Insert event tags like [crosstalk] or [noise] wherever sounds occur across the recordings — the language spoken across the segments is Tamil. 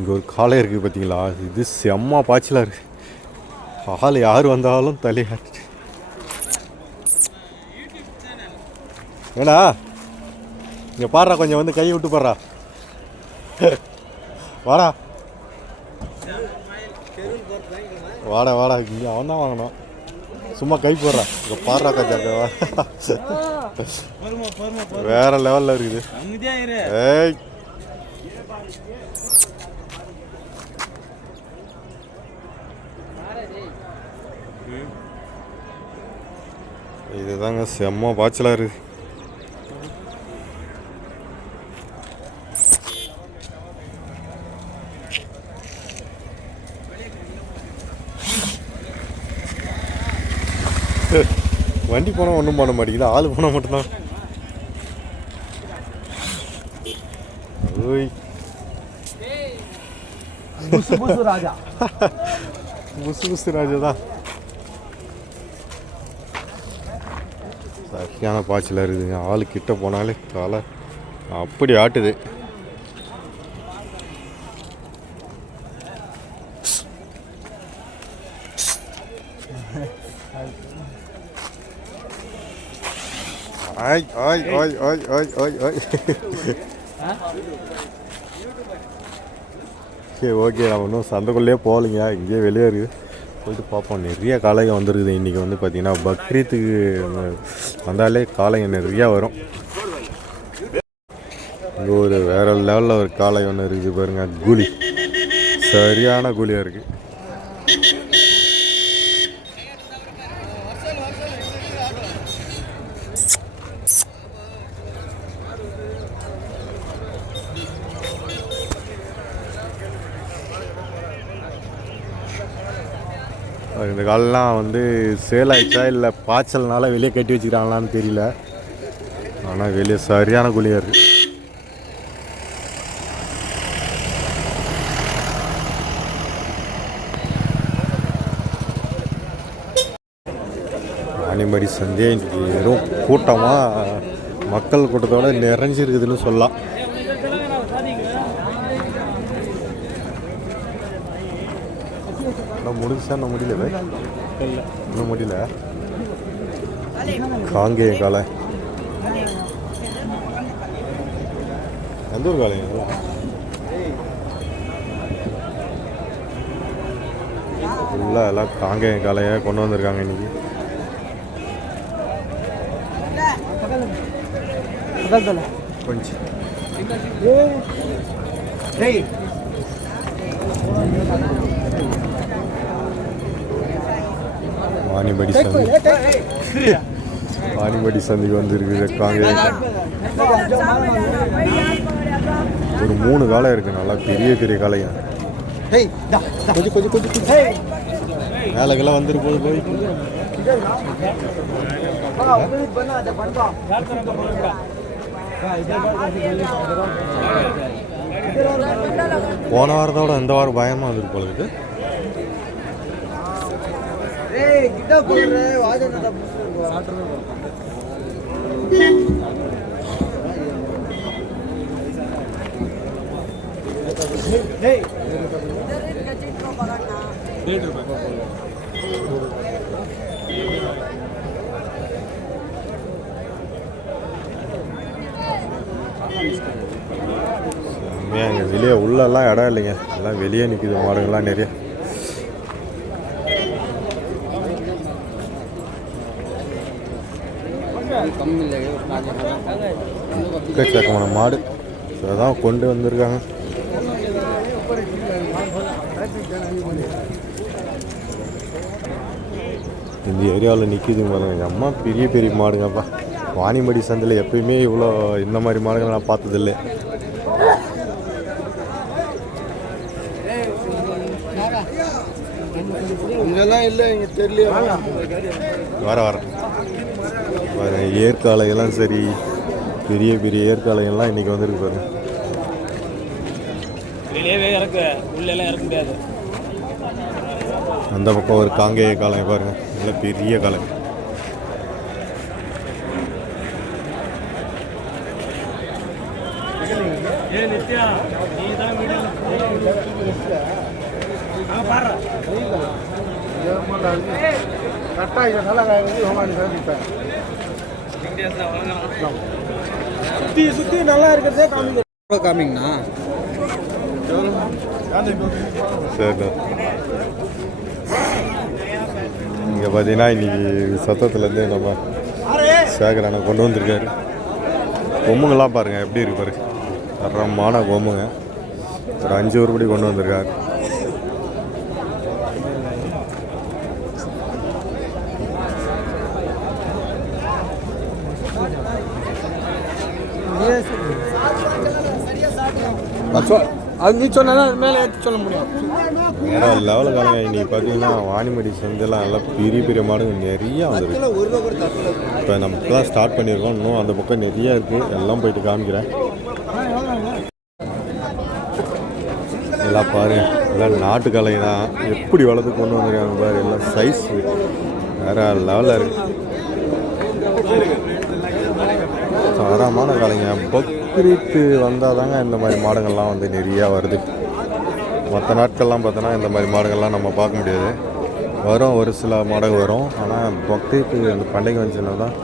இங்கே ஒரு காளை இருக்குது பார்த்தீங்களா இது செம்ம பாய்ச்சலாக இருக்குது ஆள் யார் வந்தாலும் தலையாட்டு. ஏடா இங்கே பாடுறா கொஞ்சம் வந்து கையை விட்டு பாடுறா. வாடா. வாடா வாடா. இங்கே அவன் தான் வாங்கணும். சும்மா கை போடுறா. இங்கே பாடுறா கொஞ்சம் வேற லெவலில் இருக்குது. ஏய். இதுதாங்க செம்ம பாய்ச்சலாக இருக்குது வண்டி போனால் ஒன்றும் பண்ண மாட்டேங்குது ஆள் போனால் மட்டும்தான். ஓய். [laughs] புசு புசு ராஜா தான் சரியான பாய்ச்சலாக இருக்குதுங்க ஆள் கிட்ட போனாலே காலை அப்படி ஆட்டுது ஆய் ஆய் ஆய் ஆய் ஆய் ஆய் ஆய் சரி ஓகே. நம்ம இன்னும் சந்தைக்குள்ளேயே போகலைங்க. இங்கேயே வெளியே இருக்குது போயிட்டு பார்ப்போம். நிறைய காளைங்க வந்துருக்குது. இன்றைக்கி வந்து பார்த்திங்கன்னா பக்ரீத்துக்கு வந்தாலே காளைங்க நிறையா வரும். இங்கே ஒரு வேற லெவலில் ஒரு காளை ஒன்று இருக்குது பாருங்கள் கூலி சரியான கூலியாக இருக்குது இந்த காலெலாம் வந்து சேல் ஆயிடுச்சா இல்லை பாய்ச்சல்னால வெளியே கட்டி வச்சுக்கிறாங்களான்னு தெரியல. ஆனால் வெளியே சரியான குழியாக இருக்குது அனிமடி சந்தையே வெறும் கூட்டமாக மக்கள் கூட்டத்தோடு நிறைஞ்சிருக்குதுன்னு சொல்லலாம். முடிஞ்சா இன்னும் முடியல பை இன்னும் முடியல. காங்கேய காலை. எந்த ஒரு காலை? ஃபுல்லாக எல்லாம் காங்கேய காலையை கொண்டு வந்திருக்காங்க இன்னைக்கு. கொஞ்சம். வாணிபடி சந்தை. வாணிபடி சந்தைக்கு வந்துருக்குது ஒரு மூணு காலை இருக்குது நல்லா பெரிய பெரிய டா கொஞ்சம் கொஞ்சம் கொஞ்சம் வேலைக்கெல்லாம் வந்துரு போது போய். போன வாரத்தோட இந்த வாரம் பயமாக வந்துருக்கு போல இருக்குது செம்மையா இங்கே வெளியே உள்ளெல்லாம் இடம் இல்லைங்க. எல்லாம் வெளியே நிற்குது மாடுங்கள்லாம் நிறைய. எக்கச்சக்கமான மாடு. அதான் கொண்டு வந்திருக்காங்க. இந்த ஏரியாவில் நிற்கிது பாருங்க. அம்மா பெரிய பெரிய மாடுங்கப்பா. வாணிமடி சந்தையில் எப்பயுமே இவ்வளோ இந்த மாதிரி மாடுகள் நான் பார்த்ததில்லை. வர வர. பாருங்க ஏற்காலையெல்லாம் சரி. பெரிய பெரிய ஏற்காலையெல்லாம் இன்னைக்கு வந்திருக்கு பாருங்க அந்த பக்கம் ஒரு காங்கேய காளை பாருங்க நல்ல பெரிய காளை ஏ நித்யா சுத்தி சுத்தி நல்லா இருக்கிறதே காமிங்க. காமிங்கண்ணா சரிண்ணா இங்கே பார்த்தீங்கன்னா இன்னைக்கு சத்தத்துலேருந்து நம்ம சேகரான கொண்டு வந்திருக்காரு. கொம்புங்கெல்லாம் பாருங்கள் எப்படி இருக்கு பாரு. தரமான கொம்புங்க. ஒரு அஞ்சு உருப்படி கொண்டு வந்திருக்காரு. அது நீ சொன்னா மேலே ஏற்றி சொல்ல முடியும். வேற லெவலில் காலங்க இன்னைக்கு பார்த்தீங்கன்னா வாணிமடி சந்தையெல்லாம் நல்லா பெரிய பெரிய மாடுங்க நிறையா வந்துருக்கு. இப்போ நம்ம தான் ஸ்டார்ட் பண்ணியிருக்கோம். இன்னும் அந்த பக்கம் நிறையா இருக்குது எல்லாம் போயிட்டு காமிக்கிறேன். எல்லாம் பாரு எல்லாம் நாட்டு கலை தான். எப்படி வளர்த்து கொண்டு வந்திருக்காங்க பாரு எல்லாம் சைஸ் வேற லெவலில் இருக்கு. தரமான காலைங்க பக்ரீத்து வந்தால் தாங்க இந்த மாதிரி மாடுகள்லாம் வந்து நிறையா வருது. மற்ற நாட்கள்லாம் பார்த்தோன்னா இந்த மாதிரி மாடுகள்லாம் நம்ம பார்க்க முடியாது. வரும் ஒரு சில மாடுகள் வரும். ஆனால் பக்ரீத்து அந்த பண்டிகை வந்துச்சுன்னா தான்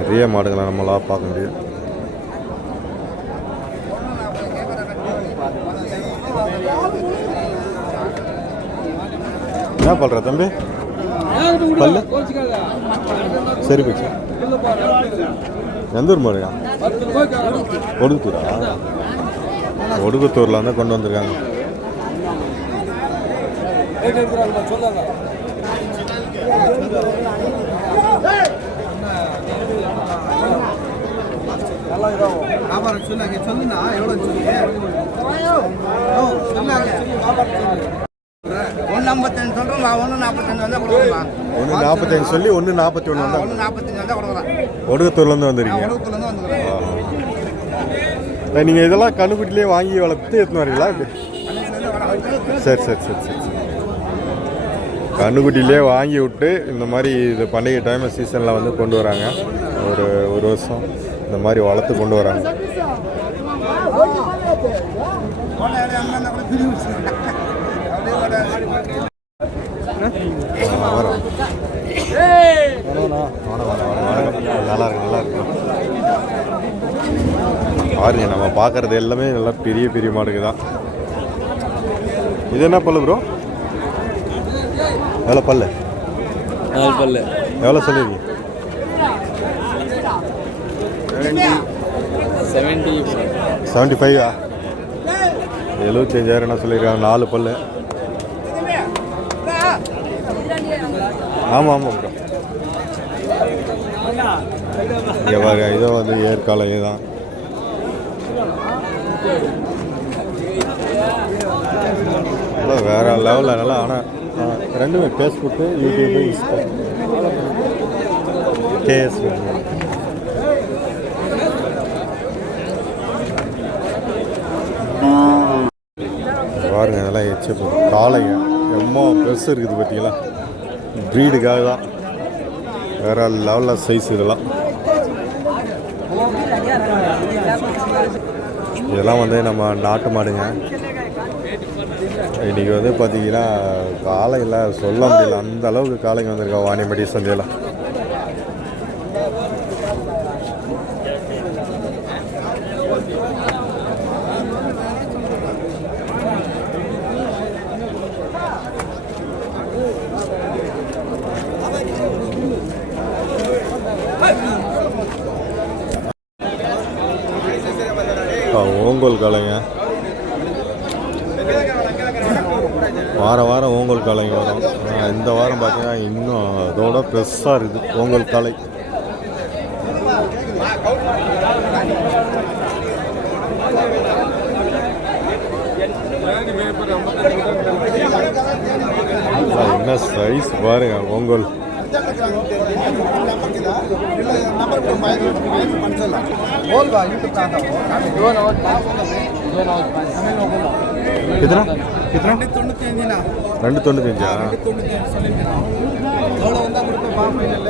நிறைய மாடுகளை நம்மளால் பார்க்க முடியும். என்ன பண்ணுற தம்பி? பல்லு? சரி போச்சு. எந்த ஊர் மாடுங்க ஒடுகுத்தூரா ஒடுகுத்தூரில் வந்து கொண்டு வந்திருக்காங்க. வியாபாரம் சொன்னாங்க சொல்லுண்ணா எவ்வளோ சொன்னாங்க ஐம்பத்தஞ்சு ஒன்று நாற்பத்தஞ்சு வந்தால் கொடுக்குறோம்மா ஒன்று நாற்பத்தஞ்சு சொல்லி ஒன்று நாற்பத்தி ஒன்று ஒன்று நாற்பத்தஞ்சு வந்தால் கொடுக்குறேன் ஒடுகுத்தூர்லேருந்து வந்திருக்கீங்க. வந்துக்கிறேன் நீங்கள் இதெல்லாம் கண்ணுக்குட்டிலே வாங்கி வளர்த்து எடுத்துன்னு வரீங்களா? சரி சரி சரி சரி சரி. கண்ணுக்குட்டிலே வாங்கி விட்டு இந்த மாதிரி இது பண்டிகை டைம் சீசனில் வந்து கொண்டு வராங்க. ஒரு ஒரு வருஷம் இந்த மாதிரி வளர்த்து கொண்டு வராங்க ஆ, வரோம் வணக்கம், வணக்கம், வணக்கம். நல்லா இருக்கு நல்லா இருக்கு பாருங்க நம்ம பார்க்கறது எல்லாமே நல்லா பெரிய பெரிய மாடுங்க தான். இது என்ன பல்லு ப்ரோ எவ்வளோ பல்லு? நாலு பல்லு. எவ்வளோ சொல்லிருக்கீங்க செவன்ட்டி ஃபைவா எழுபத்தஞ்சாயிரம் என்ன சொல்லியிருக்காங்க? நாலு பல்லு. ஆமாம் ஆமாம் ப்ரோ இங்கே பாருங்க இதோ வந்து ஏற்காலம் இதுதான் நல்லா வேறு லெவலில் நல்லா ஆனால் ரெண்டுமே ஃபேஸ்புக்கு யூடியூப்பு இன்ஸ்டா கேஎஸ் பாருங்க இதெல்லாம் எச்சு காளைங்க எம்மா பெருசு இருக்குது பார்த்தீங்களா ப்ரீடுக்காக தான். வேற லெவலில் சைஸ் இதெல்லாம். இதெல்லாம் வந்து நம்ம நாட்டு மாடுங்க. இன்னைக்கு வந்து பார்த்தீங்கன்னா காலையில் சொல்ல முடியல. அந்த அளவுக்கு காலைங்க வந்திருக்கோம் வாணிமடி சந்தையில் ஆ, ஓங்கோல் காளைங்க வாரம் வாரம் ஓங்கோல் காளைங்க வரும் ஆனா, இந்த வாரம் பார்த்தீங்கன்னா இன்னும் அதோட பெருசாக இருக்குது ஓங்கோல் காளை ஆ, என்ன சைஸ் பாருங்க ஓங்கோல் बोल बा यूट्यूब पे आता हूँ दोन और दोन और तमिल में बोलो கித்தனா கித்தனா தொண்ணூற்றி அஞ்சுண்ணா ரெண்டு தொண்ணூத்தஞ்சா தொண்ணூற்றி அஞ்சு சொல்லியிருக்கேன் எவ்வளோ வந்தால் கொடுப்பேன் பா ஃபைனல்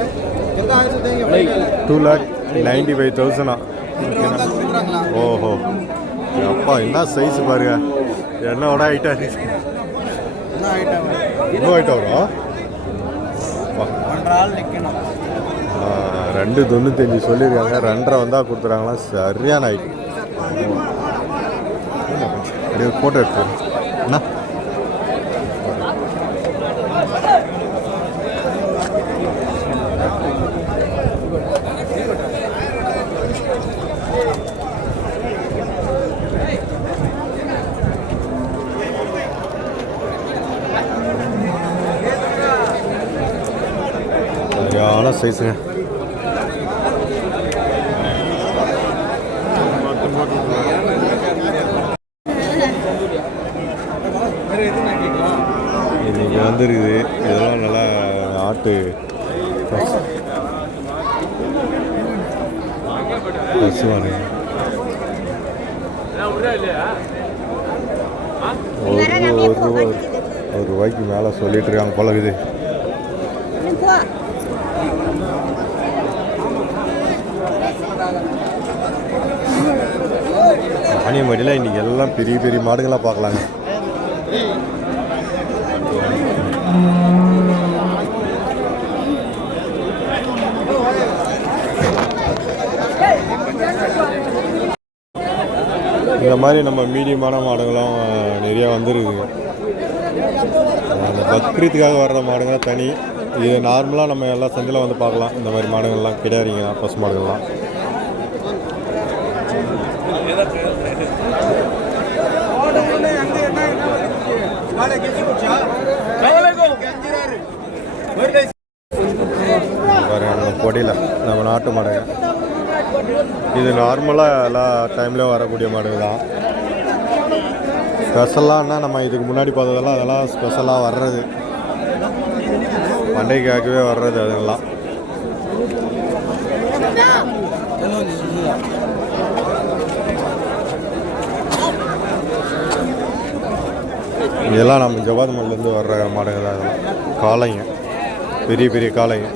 எந்த ஆயிரத்தி தேங்க final two lakh ninety five தௌசண்டா வந்தால் கொடுக்குறாங்களா ஓஹோ அப்பா என்ன சைஸ் பாருங்க என்னோட ஹைட்டா இருக்கு என்ன ஐட்டம் இன்னும் ஆகிட்டு வரும் வா. ஒன்றரை ஆள் நிற்கணும் ஆ, ரெண்டு தொண்ணூத்தஞ்சு சொல்லியிருக்காங்க ரெண்டரை வந்தால் கொடுத்துறாங்களாம் சரியான ஐட்டம் அப்படியே ஃபோட்டோ எடுத்து என்ன? சரியான சைஸுங்க வந்துருக்குது. இதெல்லாம் நல்லா ஆட்டு. பசு பசுவானு ஒரு ஒரு ரூபா ஒரு ரூபாய்க்கு மேலே சொல்லிட்டு இருக்காங்க போல இது ஆனியம்படியில் இன்னைக்கு எல்லாம் பெரிய பெரிய மாடுகளாக பார்க்கலாங்க. இந்த மாதிரி நம்ம மீடியமான மாடுகளும் நிறையா வந்துருக்குது வந்துருக்குங்க அந்த பக்ரீத்துக்காக வர்ற மாடுங்க தனி. இது நார்மலாக நம்ம எல்லா சந்தையில் வந்து பார்க்கலாம். இந்த மாதிரி மாடுகள்லாம் கிடையாதுங்க பசு மாடுகள்லாம். பாருங்க நம்ம பொடியில் நம்ம நாட்டு மாடுங்க. இது நார்மலாக எல்லா டைம்லேயும் வரக்கூடிய மாடுங்க தான் ஸ்பெஷலான்னா நம்ம இதுக்கு முன்னாடி பார்த்ததெல்லாம் அதெல்லாம் ஸ்பெஷலாக வர்றது. பண்டிகைக்காகவே வர்றது அதெல்லாம். இதெல்லாம் நம்ம ஜவாத் மல்லேருந்து வர்ற மாடுங்க தான் இதெல்லாம். காளைங்க. பெரிய பெரிய காளைங்க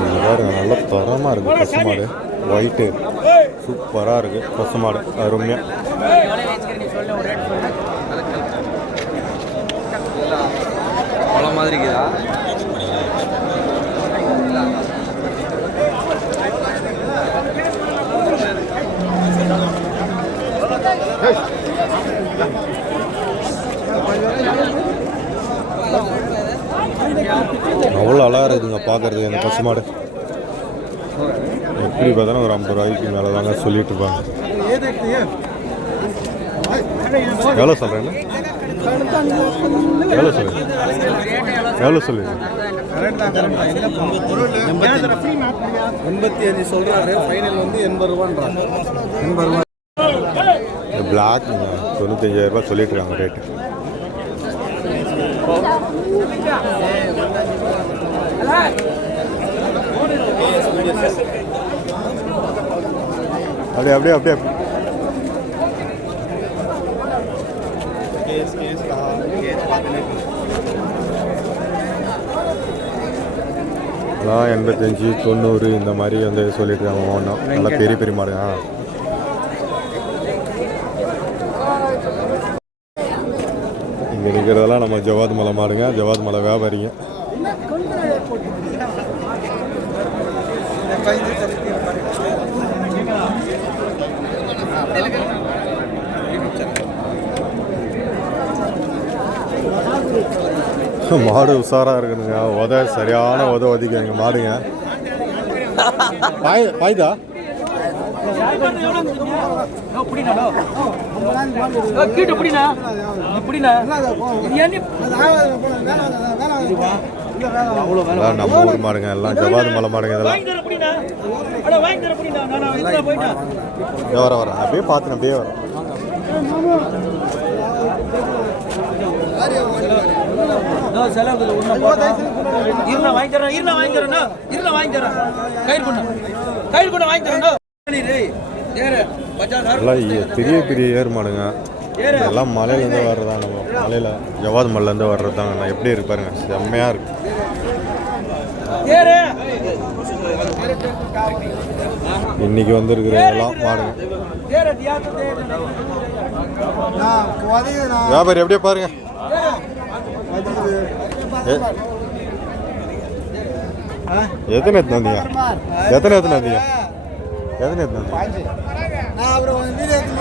இது பாருங்க நல்ல தரமாக இருக்குது பசு மாடு. ஒயிட்டு சூப்பராக இருக்குது பசு மாடு. அருமையாக மாதிரி இருக்குதா? அவ்வளோ அழகாக இருக்குதுங்க பார்க்குறதுக்கு இந்த பசு மாடு. எப்படி பார்த்தாலும் ஒரு ஐம்பது ரூபாய்க்கு மேலே தாங்க சொல்லிட்டு இருப்பாங்க. எவ்வளோ சொல்கிறேன்னு எவ்வளோ சொல்லுங்க எவ்வளோ சொல்லுங்க எண்பத்தி அஞ்சு சொல்றாரு. ஃபைனல் வந்து எண்பது ரூபான்றாங்க எண்பது ரூபா. பிளாக் தொண்ணூத்தஞ்சாயிரம் ரூபாய் சொல்லிட்டு இருக்காங்க ரேட்டு அப்படியே அப்படியே அப்படியே. அதான் எண்பத்தஞ்சு தொண்ணூறு இந்த மாதிரி வந்து சொல்லிட்டு இருக்காங்க ஒன்றும் நல்லா பெரிய பெரிய மாடு ஆ. இங்கே நிற்கிறதெல்லாம் நம்ம ஜவாத் மலை மாடுங்க. ஜவாத் மலை வியாபாரிங்க. [laughs] மாடு உஷாராக இருக்குதுங்க. உத சரியான உத ஒதிக்குங்க மாடுங்க. பாய் பாய்தா? நம்ம ஊர் மாடுங்க எல்லாம் ஜவாத் மலை மாடுங்க இதெல்லாம். வர வர. அப்படியே பார்த்துன்னு அப்படியே வரேன் வாங்கி. தரேன் வாங்கி தரேன் வாங்கி தரேன் கயிறு கயிறு வாங்கி தரேன் பெரிய பெரிய ஏர் மாடுங்க எல்லாம் மலையிலேருந்து வர்றதா நம்ம மலையில் ஜவாத் மலையிலேருந்து வர்றது தாங்க நான் எப்படி இருக்கு பாருங்க செம்மையாக இருக்கு. இன்னைக்கு வந்திருக்கிற எல்லாம் மாடுங்க. வியாபாரி எப்படியே பாருங்க. எத்தனை வந்தீங்க எத்தனை வந்தீங்க எத்தனை எடுத்து வந்தீங்க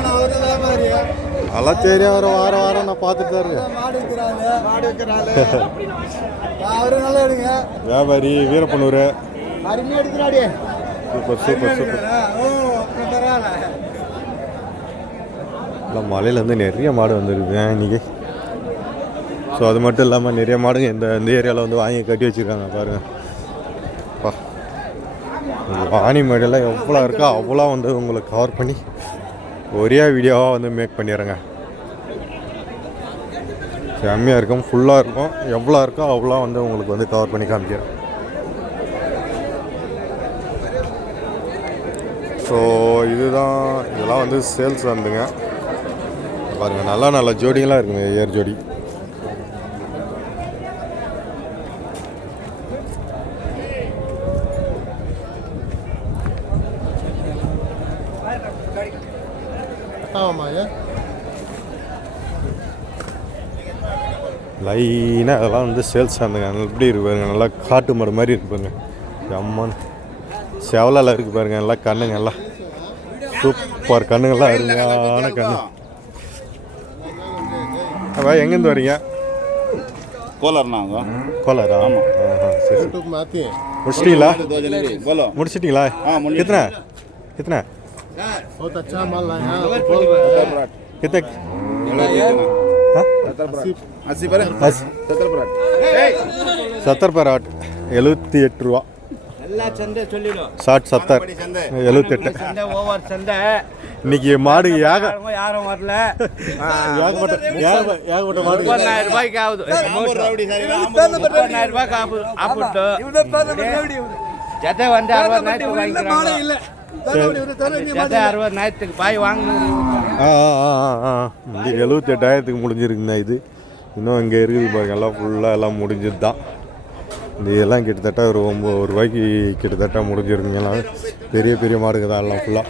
அவரு வியாபாரி அதெல்லாம் தெரியும் வர வாரம் வாரம் நான் பார்த்துட்டு தான் இருக்கேன். அவரு வியாபாரி வீரப்பனூர். Super super super. இல்லை மலையிலேருந்து நிறைய மாடு வந்துருக்குங்க இன்னைக்கு ஸோ அது மட்டும் இல்லாமல் நிறைய மாடுங்க இந்த இந்த ஏரியாவில் வந்து வாங்கி கட்டி வச்சுருக்காங்க பாருங்கள் பா. வாணி மாடெல்லாம் எவ்வளோ இருக்கோ? அவ்வளோ வந்து உங்களுக்கு கவர் பண்ணி ஒரே வீடியோவாக வந்து மேக் பண்ணிடுறேங்க. செம்மையாக இருக்கும் ஃபுல்லாக இருக்கும். எவ்வளோ இருக்கோ அவ்வளோ வந்து உங்களுக்கு வந்து கவர் பண்ணி காமிக்கிறேன். ஸோ இதுதான் இதெல்லாம் வந்து சேல்ஸ் வந்துங்க. பாருங்கள் நல்லா நல்ல ஜோடிங்களாக இருக்குங்க ஏர் ஜோடி ஆமாம் லைனாக அதெல்லாம் வந்து சேல்ஸ் ஆகுதுங்க எப்படி இருக்கு பாருங்க நல்லா காட்டு மாடு மாதிரி இருக்கு பாருங்க அம்மான் செவலால் இருக்கு பாருங்க எல்லாம் கண்ணுங்க எல்லாம் சூப்பர் கண்ணுங்கெல்லாம் அருமையான கண்ணு அப்பா எங்கேருந்து வரீங்க கோலார் நாங்க கோலாரா ஆமா. ஆஹா, சரி சரி. மாற்றி முடிச்சிட்டீங்களா दो जलेबी बोलो முடிச்சிட்டிங்களா हाँ, मुड़ी- कितना சத்தர் பர். ஆட் எழுபத்தி எட்டு ரூபா. ஷார்ட் சத்தர். எழுபத்தெட்டு இன்னைக்கு மாடு ஏக யாரும் வரல. ஏகப்பட்ட மாடு. முப்பதாயிரம் ரூபாய்க்கு ஆகுது. முப்பதாயிரம் ரூபாய்க்கு ஆகுது ஆப்பிட்டு. ஜதை வந்து அறுபதாயிரத்துக்கு வாங்கிக்கிறாங்க. ஜதை பாய் வாங்கணும். ஆ ஆ ஆ ஆ எழுபத்தெட்டாயிரத்துக்கு முடிஞ்சிருக்குண்ணா இது. இன்னும் இங்கே இருக்குது பாருங்க எல்லாம் ஃபுல்லாக எல்லாம் முடிஞ்சது தான் இந்த எல்லாம் கிட்டத்தட்ட ஒரு ஒம்பது ரூபாய்க்கு கிட்டத்தட்ட முடிஞ்சிருக்குங்க எல்லாம். பெரிய பெரிய மாடுங்க தான் எல்லாம் ஃபுல்லாக